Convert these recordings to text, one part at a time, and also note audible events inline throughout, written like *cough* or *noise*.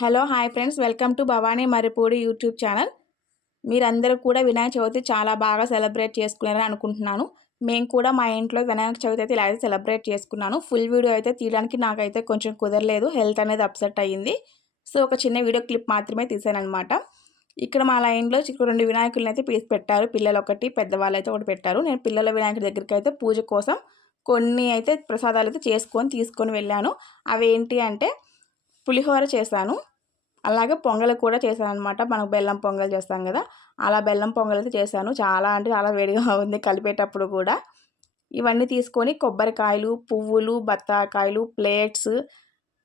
Hello hi friends. Welcome to Bhavani Maripudi YouTube channel. మీరందరూ కూడా వినాయక చవితి చాలా బాగా సెలబ్రేట్ చేసుకున్నారని అనుకుంటున్నాను. మేము కూడా మా ఇంట్లో వినాయక చవితి అయితే ఇలా అయితే సెలబ్రేట్ చేసుకున్నాను. ఫుల్ వీడియో అయితే తీయడానికి నాకైతే కొంచెం కుదరలేదు. హెల్త్ అనేది అప్సెట్ అయ్యింది. సో ఒక చిన్న వీడియో క్లిప్ మాత్రమే తీసానమాట ఇక్కడ మా లైన్లో రెండు వినాయకులను అయితే పీసి పెట్టారు. పిల్లలు ఒకటి పెద్దవాళ్ళు అయితే ఒకటి పెట్టారు. నేను పిల్లల వినాయకుడి దగ్గరికి అయితే పూజ కోసం కొన్ని అయితే ప్రసాదాలు అయితే చేసుకొని తీసుకొని వెళ్ళాను. అవేంటి అంటే పులిహోర చేశాను. అలాగే పొంగల్ కూడా చేశాను అనమాట మనకు బెల్లం పొంగల్ చేస్తాం కదా అలా బెల్లం పొంగల్ అయితే చేశాను. చాలా అంటే చాలా వేడిగా *laughs* ఉంది కలిపేటప్పుడు కూడా. ఇవన్నీ తీసుకొని కొబ్బరికాయలు పువ్వులు బత్తాకాయలు ప్లేట్స్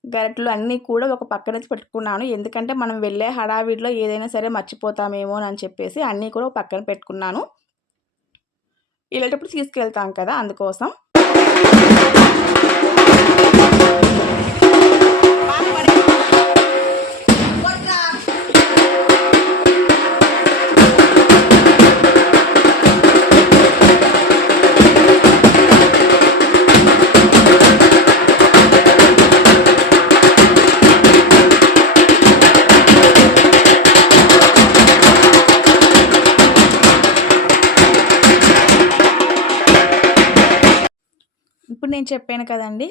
గరెట్లు అన్నీ కూడా ఒక పక్కన పెట్టుకున్నాను. ఎందుకంటే మనం వెళ్ళే హడావిడిలో ఏదైనా సరే మర్చిపోతామేమో అని చెప్పేసి అన్నీ కూడా ఒక పక్కన పెట్టుకున్నాను. వెళ్ళేటప్పుడు తీసుకెళ్తాం కదా అందుకోసం. నేను చెప్పాను కదండి.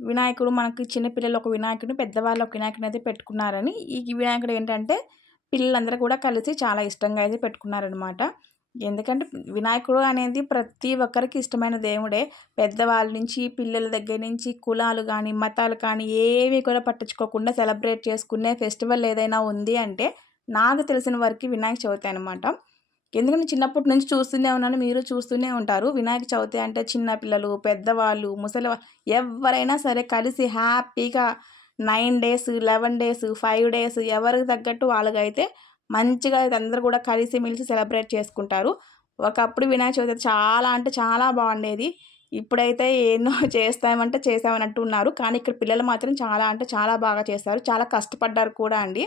వినాయకుడు మనకి చిన్నపిల్లలు ఒక వినాయకుడిని పెద్దవాళ్ళు ఒక వినాయకుడిని అయితే పెట్టుకున్నారని. ఈ వినాయకుడు ఏంటంటే పిల్లలందరూ కూడా కలిసి చాలా ఇష్టంగా అయితే పెట్టుకున్నారనమాట. ఎందుకంటే వినాయకుడు అనేది ప్రతి ఒక్కరికి ఇష్టమైన దేవుడే. పెద్దవాళ్ళ నుంచి పిల్లల దగ్గర నుంచి కులాలు కానీ మతాలు కానీ ఏమీ కూడా పట్టించుకోకుండా సెలబ్రేట్ చేసుకునే ఫెస్టివల్ ఏదైనా ఉంది అంటే నాకు తెలిసిన వరకు వినాయక చవితి అనమాట ఎందుకంటే చిన్నప్పటి నుంచి చూస్తూనే ఉన్నాను మీరు చూస్తూనే ఉంటారు. వినాయక చవితి అంటే చిన్నపిల్లలు పెద్దవాళ్ళు ముసలి ఎవరైనా సరే కలిసి హ్యాపీగా nine days eleven days five days ఎవరికి తగ్గట్టు వాళ్ళకైతే మంచిగా అందరూ కూడా కలిసి మెలిసి సెలబ్రేట్ చేసుకుంటారు. ఒకప్పుడు వినాయక చవితి చాలా అంటే చాలా బాగుండేది. ఇప్పుడైతే ఎన్నో *laughs* చేస్తామంటే చేసామన్నట్టు ఉన్నారు. కానీ ఇక్కడ పిల్లలు మాత్రం చాలా అంటే చాలా బాగా చేస్తారు. చాలా కష్టపడ్డారు కూడా అండి.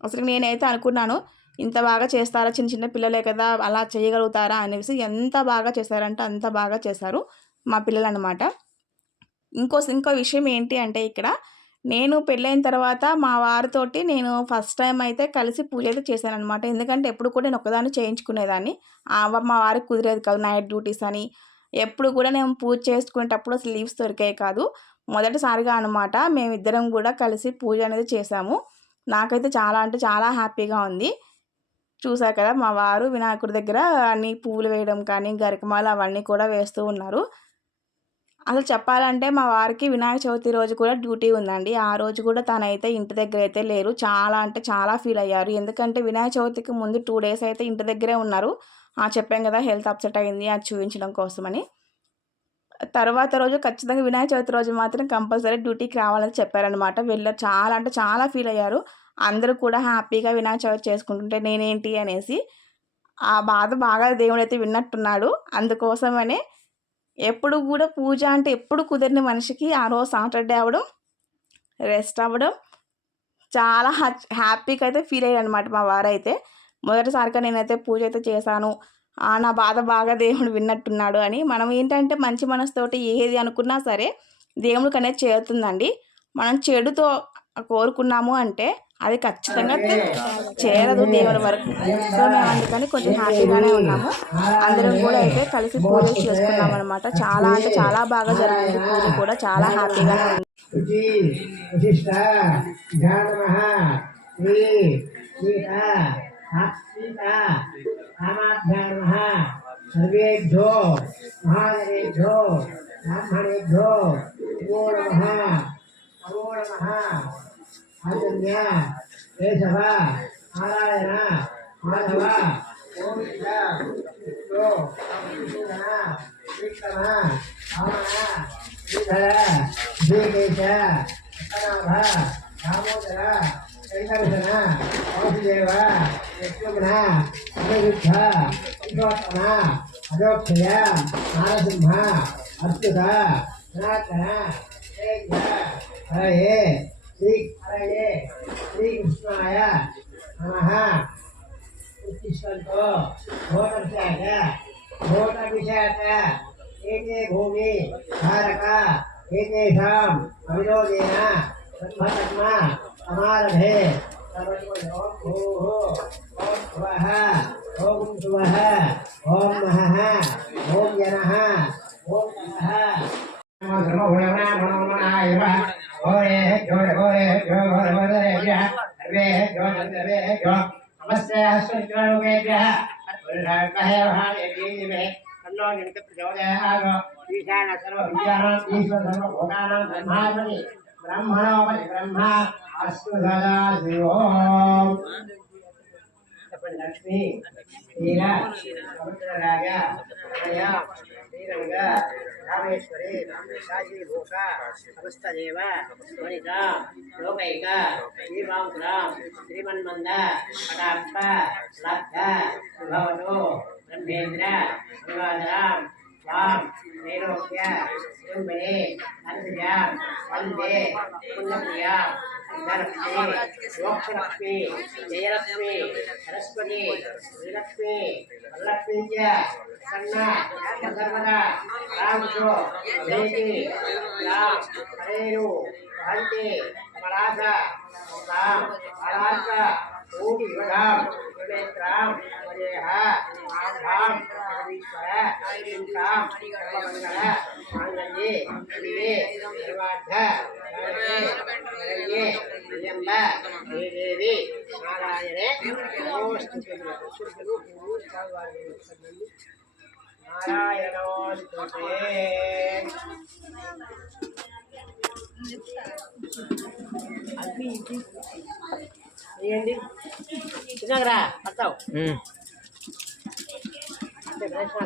అసలు నేనైతే అనుకున్నాను ఇంత బాగా చేస్తారా? చిన్న చిన్న పిల్లలే కదా అలా చేయగలుగుతారా? అనేసి ఎంత బాగా చేశారంటే అంత బాగా చేశారు మా పిల్లలు అనమాట ఇంకో ఇంకో విషయం ఏంటి అంటే ఇక్కడ నేను పెళ్ళైన తర్వాత మా వారితోటి నేను ఫస్ట్ టైం అయితే కలిసి పూజ అయితే చేశాను అనమాట ఎందుకంటే ఎప్పుడు కూడా నేను ఒకదాన్ని చేయించుకునేదాన్ని. మా వారికి కుదిరేది కాదు. నైట్ డ్యూటీస్ అని ఎప్పుడు కూడా నేను పూజ చేసుకునేటప్పుడు అసలు లీవ్స్ దొరికాయి కాదు. మొదటిసారిగా అనమాట మేమిద్దరం కూడా కలిసి పూజ అనేది చేశాము. నాకైతే చాలా అంటే చాలా హ్యాపీగా ఉంది. చూసా కదా మా వారు వినాయకుడి దగ్గర అన్ని పువ్వులు వేయడం కానీ గరికమాలు అవన్నీ కూడా వేస్తూ ఉన్నారు. అసలు చెప్పాలంటే మా వారికి వినాయక చవితి రోజు కూడా డ్యూటీ ఉందండి. ఆ రోజు కూడా తనైతే ఇంటి దగ్గర అయితే లేరు. చాలా అంటే చాలా ఫీల్ అయ్యారు. ఎందుకంటే వినాయక చవితికి ముందు టూ డేస్ అయితే ఇంటి దగ్గరే ఉన్నారు. ఆ చెప్పాం కదా హెల్త్ అప్సెట్ అయింది అది చూపించడం కోసమని. తర్వాత రోజు ఖచ్చితంగా వినాయక చవితి రోజు మాత్రం కంపల్సరీ డ్యూటీకి రావాలని చెప్పారనమాట వెళ్ళారు చాలా అంటే చాలా ఫీల్ అయ్యారు. అందరూ కూడా హ్యాపీగా వినాయక చవితి చేసుకుంటుంటే నేనేంటి అనేసి ఆ బాధ బాగా దేవుడు అయితే విన్నట్టున్నాడు. అందుకోసమనే ఎప్పుడు కూడా పూజ అంటే ఎప్పుడు కుదిరిన మనిషికి ఆ రోజు సాటర్డే అవ్వడం రెస్ట్ అవ్వడం చాలా హ్యాపీగా అయితే ఫీల్ అయ్యాడు అనమాట మా వారైతే. మొదటిసారిగా నేనైతే పూజ అయితే చేశాను. నా బాధ బాగా దేవుడు విన్నట్టున్నాడు అని. మనం ఏంటంటే మంచి మనసుతోటి ఏది అనుకున్నా సరే దేవుడికి అనేది చేరుతుందండి. మనం చెడుతో కోరుకున్నాము అంటే అది ఖచ్చితంగా చేరదు దేవుని వరకు. సో మేము అందుకని కొంచెం హ్యాపీగానే ఉన్నాము. అందరం కూడా అయితే కలిసి పూజ చేసుకున్నాం అనమాట చాలా అంటే చాలా బాగా జరిగింది. పూజ కూడా చాలా హ్యాపీగానే ఉంది. సర్వేభ్యో మహాదేభ్యో బ్రాహ్మణేభ్యో నమో నమః ஆஞ்சநேய கேசவா நாராயணா. மாதவா. கோவிந்தா. விஷ்ணு சீதனா சீக்கனா ராமனா. ஸ்ரீதர. ஸ்ரீகேஷ ரங்கநாபா தாமோதர. வெங்கடசன வாசுதேவ லட்சுமண. அனிருத்த புருஷோத்தம அதோக்ஷய நாரசிம்ஹ அர்ச்சுத. சனாத்தன ஹரே श्री हरये श्री कृष्णाय नमः ईश्वर को भोटभिषेक भोटभिषेक एके भूमि धारक एकेषाम् अविरोधेन ब्रह्मकर्म समारभे सर्वतो ॐ भूः ॐ भुवः ॐ सुवः ॐ महः संचरण हो गए ग्रह कहे वहाँ एक दिन में हम लोग इनके प्रचोदयाग ईशान सर्व विद्यानाम ईश्वर सर्व भोगानाम ब्रह्मात्मनि ब्रह्मणो बलि ब्रह्मा अस्तु सदा शिवो लक्ष्मी मीरा समुद्र राजा श्रीरंग శ్రీరంగ రామేశ్వరి కాశీభూష సమస్తదేవ వనిత లోకైక శ్రీవాంకురాం శ్రీమన్మంద కటాక్ష లబ్ధ విభవతు బ్రహ్మేంద్ర గంగాధరాం வாம் நைரோக்கிய திரும்பனே நந்தியா வந்தே புன்னப்பியா சுந்தரப்பே மோட்சலப்பே ஜெயலப்பே சரஸ்வதி வீரப்பே வல்லப்பேஜ கண்ணா கந்தர்வதா ராமசோ தேவி ராம் ஹரேரு வந்தே மலாசா ராம் மலாசா ऊं त्रम वरेह आधाम जगदीश्वर ईशाम सर्वमंगल मांगल्ये शिवे सर्वार्थ शरण्ये त्र्यम्ब हे देवी नारायणे नारायणोस्तुते చిన్నగరా పడతావు అంటే ప్రదర్శన